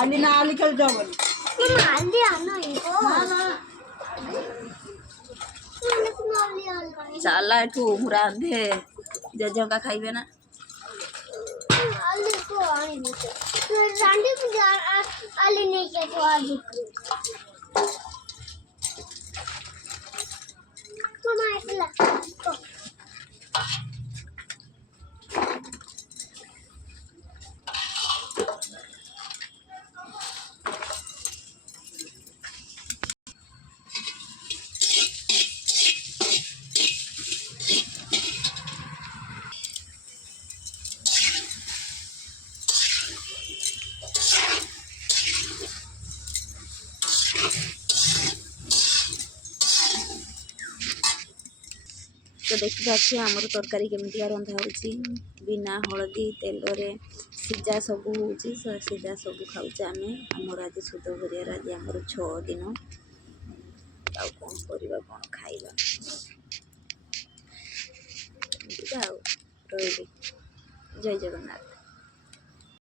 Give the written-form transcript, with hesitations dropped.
ಅಲ್ಲಿ ನಾಲಿ ಕಲ್ತವನು ಅಲ್ಲಿ ಅನ್ನ ಇಗೋ ଚାଲା ଏଠୁ ମୁଁ ରାନ୍ଧେ ଜେଜେଙ୍କା ଖାଇବେ ନା ಅಲ್ಲಿ ಕೋ ಆನಿ ರಾಂಡಿ ಅಲ್ಲಿ ನೀಕೆ ಕೋ ಆದಿಕ್ಕು ಮಮ್ಮ ಇಲ್ಲ तो देखिए आमर तरकारी केमितिका रंधा होची बिना हलदी तेलरे सीजा सब होची सीजा सब खाऊचे आमे आमर आज सुध करियार आज आमर 6 दिन आ कौन करवा कौन खाइबा रही जय जगन्नाथ।